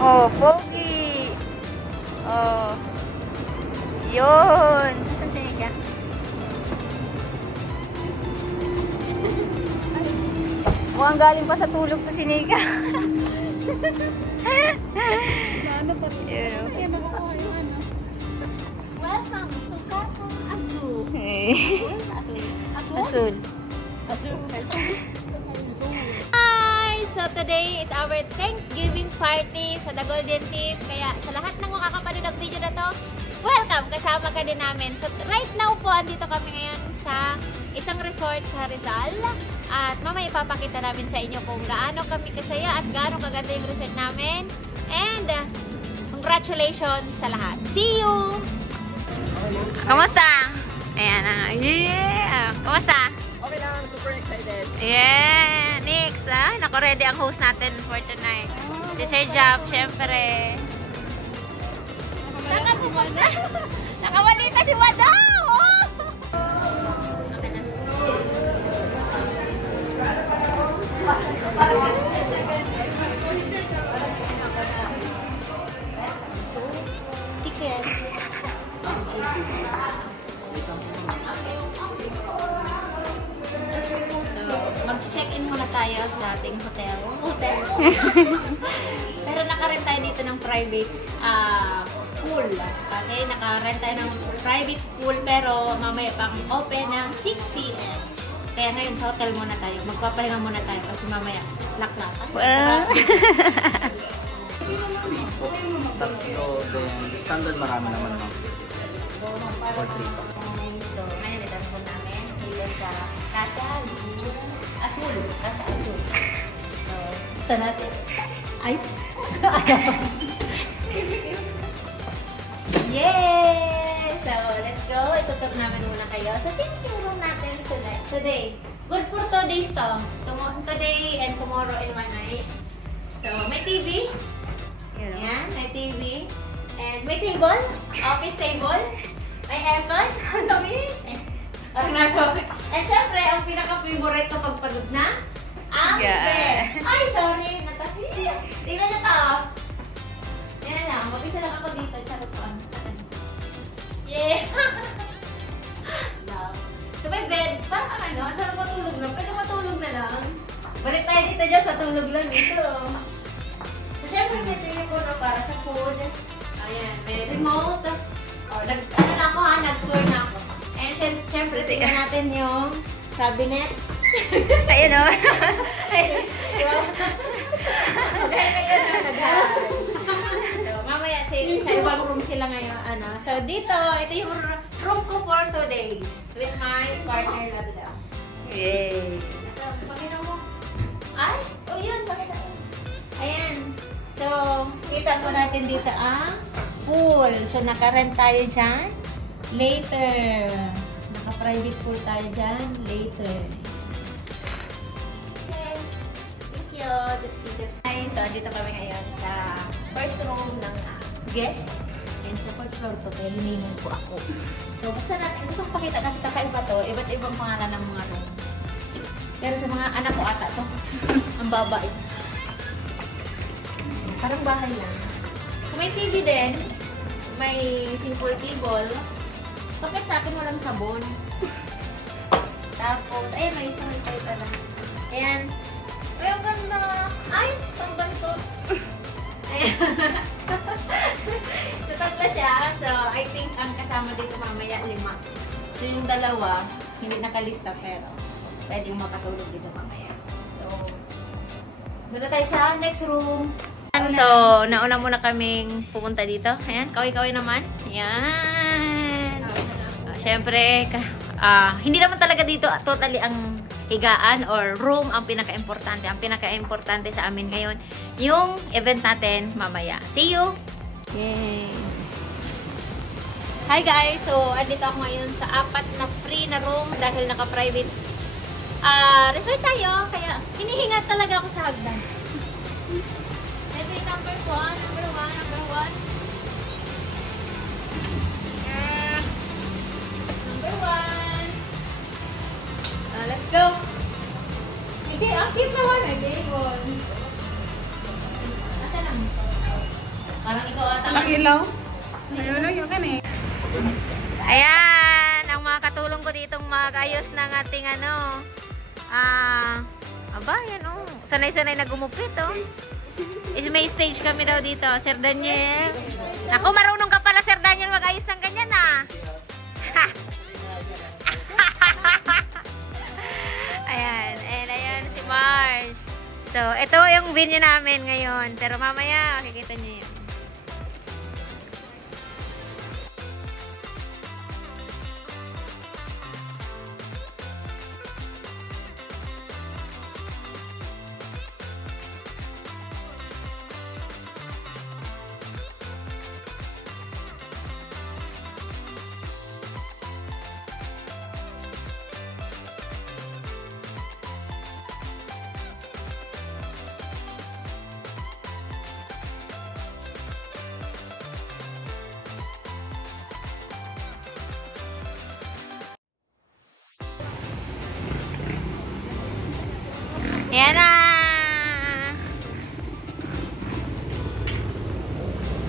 Oh, pogi. Oh. Yun. Nasaan si Nika? Mukhang galing pa sa tulog to si Nika. Ano pa rin? Kaya makakuha yung ano. Welcome to Castle Azul. Azul. Azul. Hi! So today is our Thanksgiving party sa The Golden Tip. Kaya sa lahat ng makakapanood ng video na to, welcome! Kasama ka din namin. So right now po, andito kami ngayon sa isang resort sa Rizal. At mamaya ipapakita namin sa inyo kung gaano kami kasaya at gaano kaganda yung resort namin. And congratulations sa lahat. See you! Kamusta? Ayan na. Yeah! Kamusta? Okay lang, super excited. Yeah! Next, nako-ready ang host natin for tonight. Si Sir Jap, syempre. Saan ka pupunta? Nakawalita si Wadaw! Secret. Mag-check-in muna tayo sa ating hotel. Pero naka-rent tayo dito ng private pool. Okay, naka-rent tayo ng private pool pero mamaya pang open ng 6 p.m. Kaya ngayon sa hotel muna tayo. Magpapahinga muna tayo kasi mamaya laklakan. Well. Tatlo, then standard marami naman no? For 3 pa. So, ngayon ito po namin dito sa Casa Azul. Casa Azul. So, saan natin? Ay! Yay! So, let's go. Itutok namin muna kayo sa sitting room natin today. Good for 2 days to. Today and tomorrow in one night. So, may TV. Ayan, may TV. And may table. Office table. May aircon. Ang dami. Parang nasa office. And syempre, ang pinaka-favorite ko pag pagod na, ang bed. Ay, sorry. Tingnan niyo to. Yan lang. Mag-isa lang ako dito. Charot ko. Yeah. Love. So, may bed. Parang ano, sarap matulog na. Pwede matulog na lang. Balik tayo dito dyan sa tulog lang dito. So, syempre, may telephone na para sa food. Ayan, may remote. Oh, ano na ako ha, nag-tour na ako. And syempre, tingnan natin yung cabinet. Ayun o. Okay, kayo na, nag-aaral. So, mamaya sa ibang room sila ngayon. So, dito, ito yung room ko for 2 days with my partner Lala. Yay! Ito, pakita mo. Ay, oh yun, pakita mo. Ayan. So, kita po natin dito ang pool. So, naka-rent tayo dyan. Later. Naka-private pool tayo dyan. Later. Okay. Thank you. Hi. So, dito kami ngayon sa first room ng guest. And sa fourth floor to, kaya hinihingan po ako. So, buksan natin. Gusto kong pakita kasi kakaiba to. Iba't ibang pangalan ng mga room. Pero sa mga anak ko ata to. Ang baba ito. Parang bahay lang. So, may TV din. May simple table. Bakit sa akin walang sabon? Tapos, ayun, may isang tayo pala. Ayan. Ay, ang ganda. Ay, pangbanso. Ayan. So, tatlo siya. So, I think ang kasama dito mamaya 5. So, yung dalawa, hindi nakalista pero pwede yung makatulog dito mamaya. So, doon na tayo sa next room. So, nauna muna kaming pumunta dito. Ayan, kaway-kaway naman. Ayan. Siyempre, hindi naman talaga dito totally ang higaan or room ang pinaka-importante. Ang pinaka-importante sa amin ngayon, yung event natin mamaya. See you! Yay! Hi guys! So, andito ako ngayon sa 4 na free na room dahil naka-private resort tayo. Kaya, hinihingat talaga ako sa hagdan. Ito yung number 1. Number 1. Number 1. Let's go! Hindi, ang cute naman eh. Day 1. Asa lang? Ang ilaw? Ayun, yun kan eh. Ayan, ang mga katulong ko ditong mag-ayos ng ating aba, yan oh. Sanay-sanay na gumupit oh. May stage kami daw dito, Sir Daniel. Ako, marunong ka pala, Sir Daniel, mag-ayos ng ganyan ah. Ayan, ayan si Mars. So, ito yung venue namin ngayon. Pero mamaya, makikita niyo yun. Ayan na!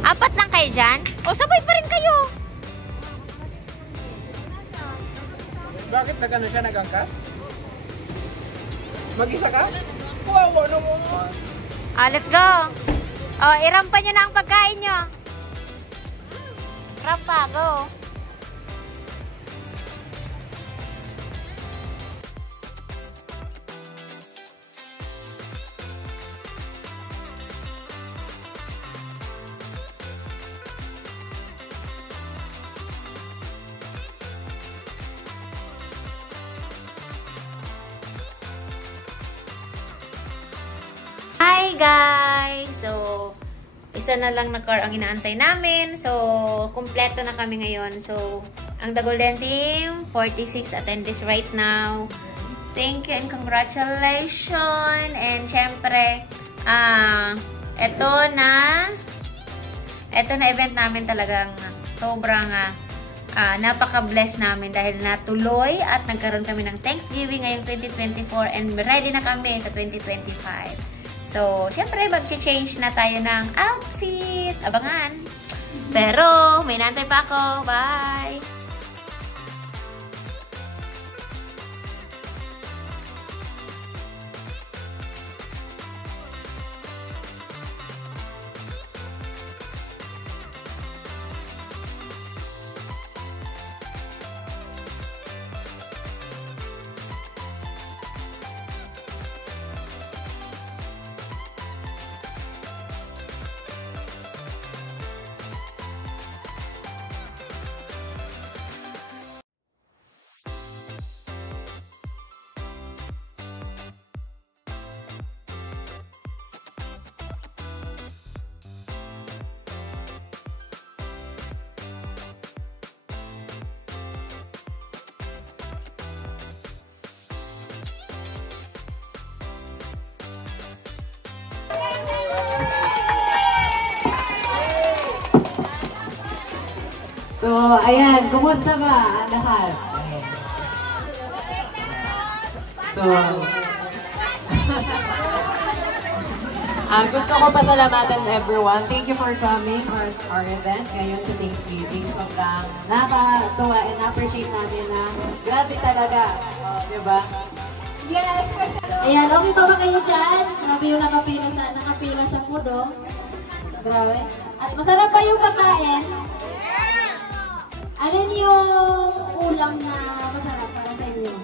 Apat lang kayo dyan? O, sabay pa rin kayo! Bakit nag-ano siya, nag-angkas? Mag-isa ka? Wow, ano mo? Let's go! O, irampa nyo na ang pagkain nyo. Rampa, go! Hi guys! So, isa na lang na car ang inaantay namin. So, kumpleto na kami ngayon. So, ang The Golden Team, 46 attendees right now. Thank you and congratulations! And syempre, eto na event namin talagang sobrang napaka-bless namin dahil natuloy at nagkaroon kami ng Thanksgiving ngayong 2024 and ready na kami sa 2025. So, syempre, mag-change na tayo ng outfit. Abangan. Pero, may nantay pa ako. Bye! So, ayan, kumusta ba ang lahat? Ayan. So, gusto ko pasalamatan everyone. Thank you for coming for our event ngayon sa Thanksgiving. Sobrang nakakatuwa and appreciate namin na grabe talaga. Diba? Yes! Ayan, okay pa ba kayo dyan? Grabe yung nakapila sa food, oh. Grabe. At masarap pa yung pagkain. Alin yung ulam na masarap para sa inyo?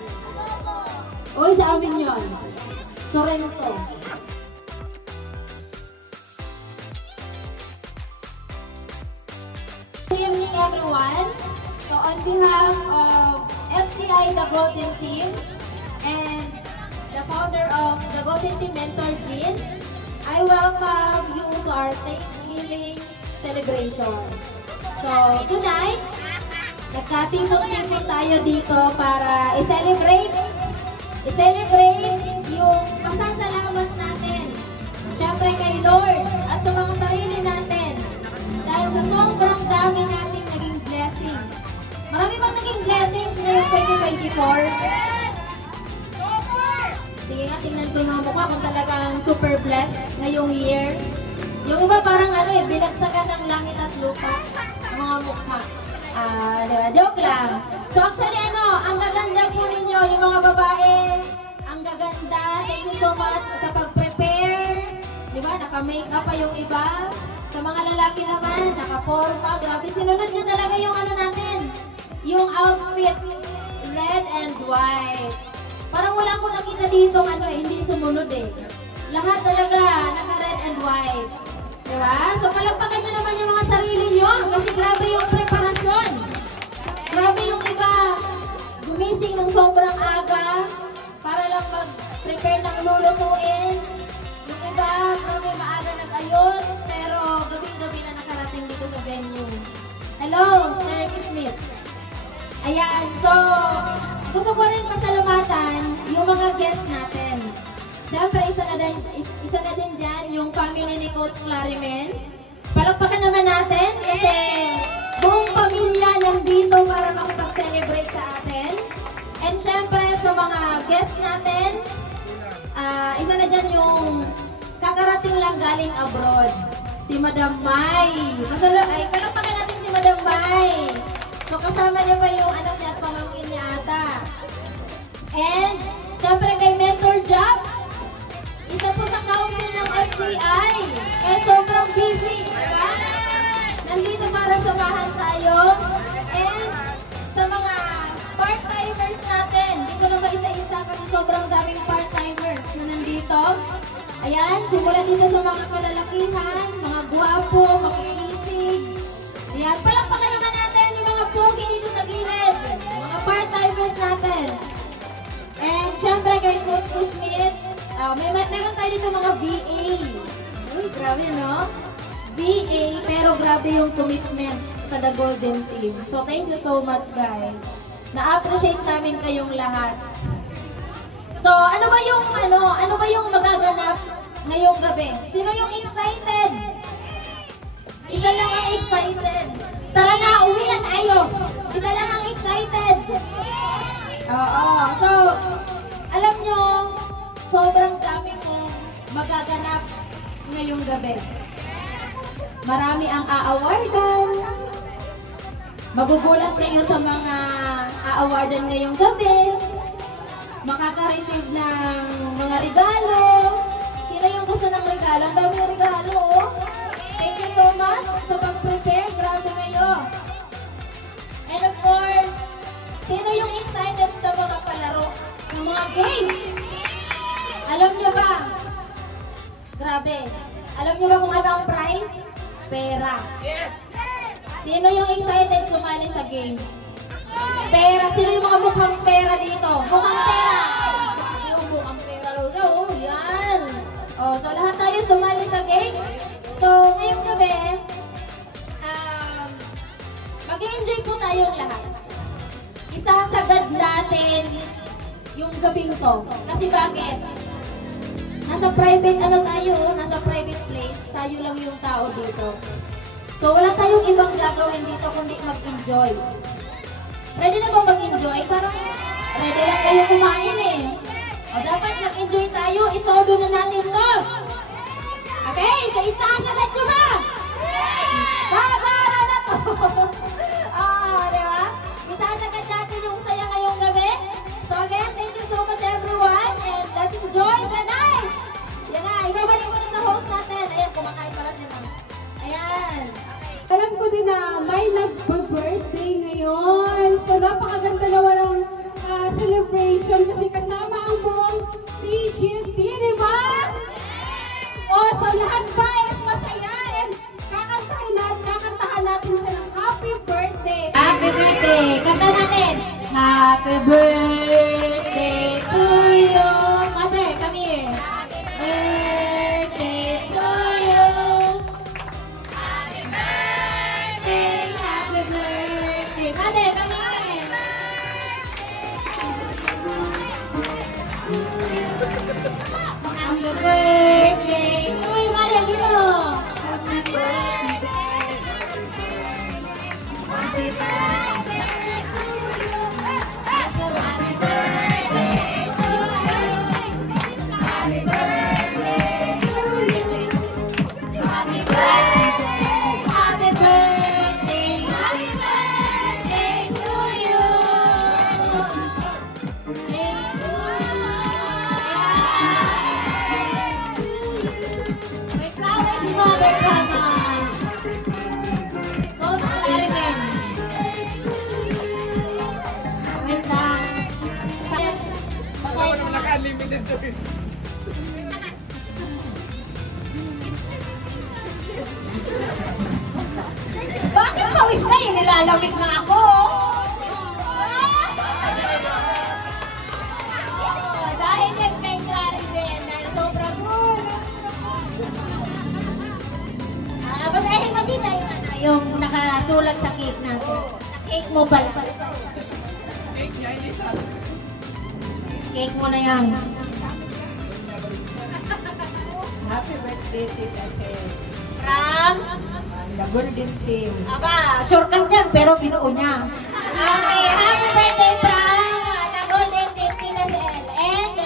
Uy, sa amin yun. Sorrento. Good evening, everyone. So, on behalf of FCI The Golden Team and the founder of The Golden Team Mentor Jean, I welcome you to our Thanksgiving celebration. So, tonight, nagkatimog-timog tayo dito para i-celebrate yung pasasalamat natin. Siyempre kay Lord at sa mga sarili natin. Dahil sa sobrang dami nating naging blessings. Marami bang naging blessings ngayong 2024? Sige nga, tingnan ko yung mga mukha kung talagang super blessed ngayong year. Yung iba parang ano eh, binagsakan ng langit at lupa. Ang mga mukha. Diba? Joke lang. So actually ano, ang gaganda po ninyo, yung mga babae, ang gaganda. Thank you so much sa pag-prepare. Diba? Naka-makeup pa yung iba. Sa mga lalaki naman, naka-forma. Grabe, sinunod nyo talaga yung ano natin. Yung outfit, red and white. Parang wala akong nakita dito ano eh, hindi sumunod eh. Lahat talaga, naka-red and white. Diba? So palagpagan nyo naman yung mga sarili nyo. Kasi grabe yung preparasyon. Grabe yung iba. Gumising ng sobrang aga. Para lang mag-prepare ng lulutuin. Yung iba, grabe maaga nag-ayos. Pero gabing-gabi na nakarating dito sa venue. Hello, Sir Smith. Ayan, so gusto ko rin pasalamatan yung mga guests natin. Siyempre, isa na din dyan yung family ni Coach Clarimen. Palakpakan naman natin kasi buong pamilya nandito para makapag-celebrate sa atin. And siyempre, sa mga guests natin, isa na dyan yung kakarating lang galing abroad. Si Madam Mai. Palakpakan natin si Madam Mai. So kasama niya pa yung anak niya at pamangkin niya ata. And siyempre kay Mentor Job, isa po sa council ng FCI. And sobrang busy, diba? Nandito para samahan tayo. And sa mga part-timers natin, hindi ko na isa-isa kasi sobrang daming part-timers na nandito. Ayan, simula dito sa mga kalalakihan, mga gwapo, makikisig. Ayan, palakpakan naman natin yung mga pogi dito sa gilid. Mga part-timers natin. And syempre kay Coach Smith, meron tayo dito mga VA. Uy, grabe no? VA, pero grabe yung commitment sa The Golden Team. So thank you so much guys. Na-appreciate namin kayong lahat. So ano ba yung magaganap ngayong gabi? Sino yung excited? Isa lang ang excited. Tara na, uwi na tayo. Isa lang ang excited. Oo. So, alam nyo, sobrang dami kong magaganap ngayong gabi. Marami ang aawardan. Magugulat kayo sa mga aawardan ngayong gabi. Makaka-receive ng mga regalo. Sino yung gusto ng regalo? Ang dami ng regalo, oh. Thank you so much sa pag-prepare. Grabe kayo. And of course, sino yung excited sa mga palaro? Ng mga games? Alam nyo ba? Grabe. Alam nyo ba kung ano ang prize? Pera. Yes! Sino yung excited sumali sa games? Pera. Sino yung mga mukhang pera dito? Mukhang pera! Yung mukhang pera daw. Yan. So lahat tayo sumali sa games. So ngayong gabi, mag-enjoy po tayong lahat. Isasagad natin yung gabing to. Kasi bakit? Nasa private nasa private place, tayo lang yung tao dito. So wala tayong ibang gagawin dito kundi mag-enjoy. Ready na ba mag-enjoy? Parang ready lang kayo kumain eh. O dapat mag-enjoy tayo, itodo na natin to. Okay, so isasagad nyo ba? Sabara na to! Diba? Isasagad natin yung saya ngayong gabi. So again, thank you so much everyone and let's enjoy the night! Yan na, ibabalik mo na sa host natin. Ayan, kumakain pala sila. Ayan. Alam ko din na may nagpa-birthday ngayon. So napakaganda naman ng celebration kasi kasama ang buong TGST, di ba? So lahat ba is masaya and kakantahan natin siya ng happy birthday. Happy birthday! Kanta natin! Happy birthday to you! Mother, come here! Birthday to you! Happy birthday! Happy birthday! Mother, come here! Happy birthday! Uy, Mother, dito! Happy birthday! Happy birthday! Happy birthday to you! Mother Canon. Coach Clarimen. Wait lang. Ako naman naka-unlimited to eh. Bakit pawis kayo? Nilalamig na ako. Dahil yan kay Clarimen, dahil sobrang basahin mo dito yung nakasulat sa cake natin. Sa cake mo pala. Cake niya, hindi sa... Cake mo na yan. Happy birthday, Tita Kel. From? The Golden Team. Aba, shortcut yan, pero binuo niya. Okay, happy birthday from the Golden Team, Tina Sel. And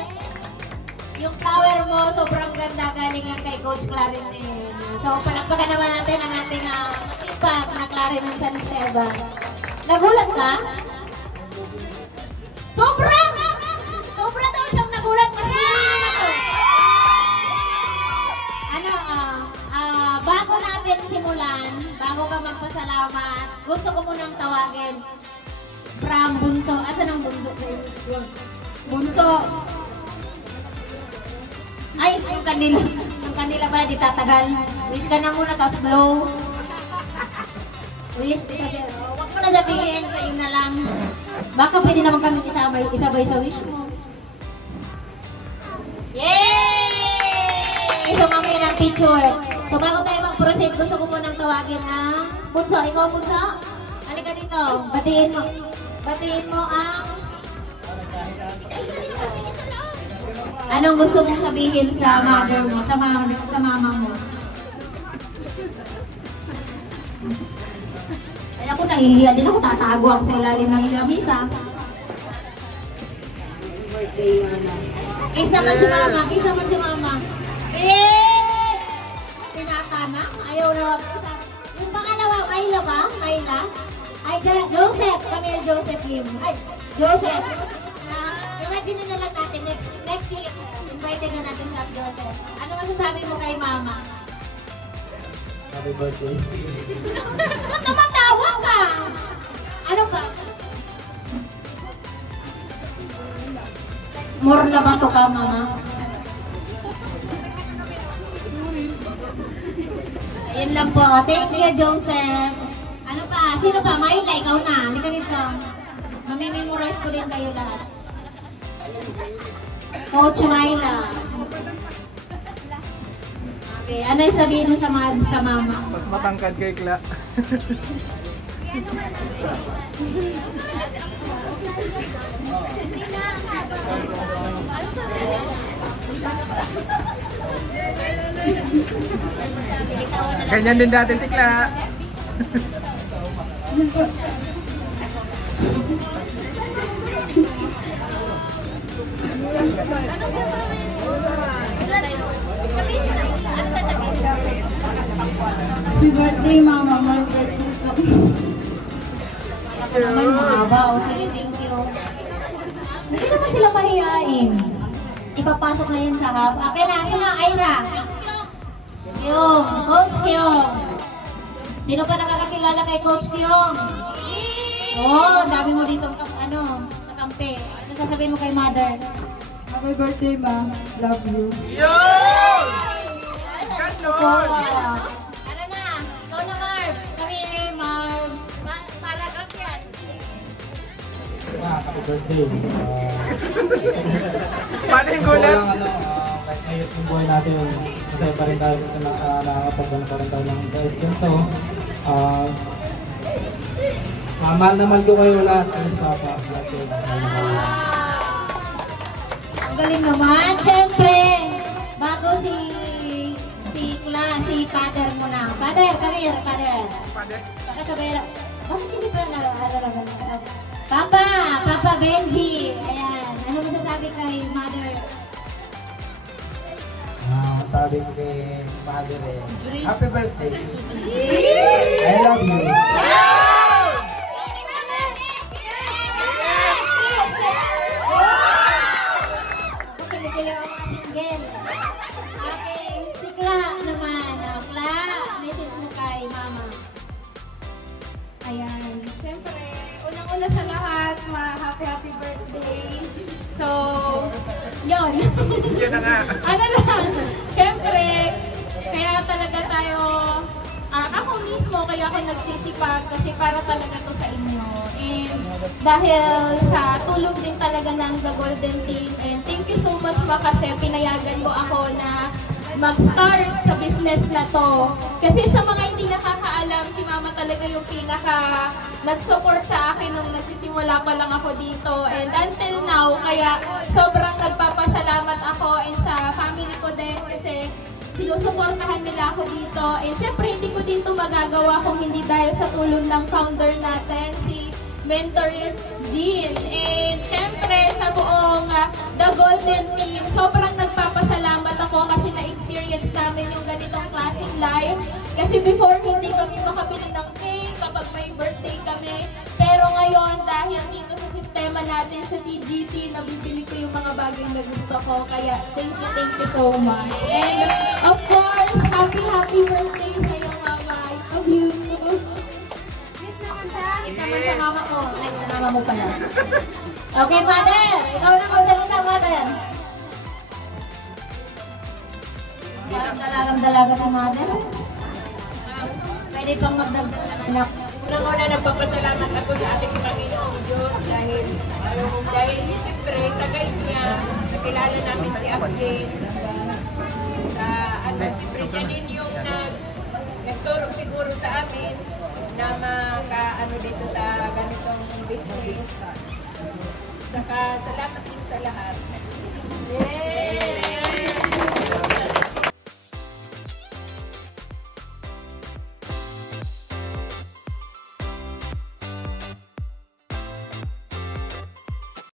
yung flower mo, sobrang ganda, galing yan kay Coach Clarimen. So, palakpakan naman natin ang ating masipag na Clarimen San Esteban. Nagulat ka? Sobra! Sobra daw siyang nagulat. Mas pinili na to. Ano, bago natin simulan, bago ka magpasalamat, gusto ko munang tawagin from Bunso. Asan ang Bunso? Bunso. Ay, yung kanila. Yung kanila pala di tatagal. Wish ka na muna, tapos blow. Wish, kasi huwag mo na sabihin, sa'yo na lang. Baka pwede naman kami isabay sa wish mo. Yay! So, mamaya ng picture. So, bago tayo mag-proceed, gusto ko munang tawagin ang Bunso. Ikaw, Bunso? Halika dito. Batiin mo. Batiin mo ang... Anong gusto mong sabihin sa mother mo, sa mama mo? Ay, ako nahihiya din ako. Tatago ako sa ilalim ng lamisa. Birthday na. Kiss naman si mama. Kiss naman si mama. Eh! Pinatana. Ayaw na wag. Yung pangalawa, Myla ba? Myla? Ay, Joseph. Camille Joseph Lim. Ay, Joseph. Imagine na lang natin, next year, invited na natin sa Joseph. Ano masasabi mo kay mama? Happy birthday. Ba't tumatawa ka? Ano ba? Morla ba to ka, mama? Ayun lang po. Thank you, Joseph. Ano pa? Sino pa? Myla, ikaw na. Halika dito. Mamimemorize ko din kayo lahat. Coach Myla. Okay, ano yung sabihin mo sa mama? Mas matangkad kay Kla. Ganyan din dati si Kla. Happy birthday, Mama. My birthday ko. Ako naman mahaba. O sige, thank you. Hindi naman sila mahihain. Ipapasok na yun sa hap. Okay na, sino? Ira. Kyong. Coach Kyong. Sino pa nakakakilala kay Coach Kyong? Oh, dami mo dito sa kampe. Ano sasabihin mo kay mother? Happy birthday, Ma. Love you. Yun! Po. Ano na? Ikaw na, Marbs. Kami, Marbs. Para lang yan. Happy birthday. Paano yung gulat? Kahit ngayon yung buhay natin, masaya pa rin tayo na nakakapagano pa rin tayo ng kahit ganito. Mahal na mahal ko kayo lahat. Alis Papa. Ang galing naman. Siyempre, bago si Father mo na. Father, come here, Father. Bakit sabihin, bakit hindi pa nag-aaral? Papa Benji. Ayan. Ano masasabi kay Mother? Sabi ko kay Mother happy birthday. I love you. Okay, ako mga single. Okay, si Kla naman. Kla, Yun na nga. Ano lang, syempre, kaya talaga tayo, ako mismo, kaya ako nagsisipag kasi para talaga to sa inyo. And dahil sa tulong din talaga ng The Golden Team, and thank you so much ma kasi pinayagan mo ako na mag-start sa business na to. Kasi sa mga hindi nakakaalam, si Mama talaga yung pinaka nag-support sa akin nung nagsisimula pa lang ako dito. And until now, kaya sobrang nagpapasalamat ako and sa family ko din kasi sinusuportahan nila ako dito. And syempre, hindi ko din ito magagawa kung hindi dahil sa tulong ng founder natin, si Mentor Jean. And syempre, sa buong The Golden Team, sobrang nagpapasalamat ako kasi na-experience namin yung ganitong klaseng life. Kasi before, hindi kami makabili ng cake kapag may birthday kami. Pero ngayon, dahil dito sa sistema natin sa TGT, nabibili ko yung mga bagay na gusto ko. Kaya, thank you so much. And of course, happy birthday sa'yo, Mama. I love you. Isama sa mama ko. Ay, sa mama mo pala. Okay, Mother! Ikaw na magsalita, Mother. Parang dalagang-dalaga si Mother. Pwede pang magdagdag ng anak. Unang-una nagpapasalamat ako sa ating Panginoong Diyos dahil siyempre sa guide niya, nakilala namin si Abjay. Siyempre siya din yung nagturo siguro sa amin na maka-ano dito sa ganitong business. Saka salamat din sa lahat. Yay!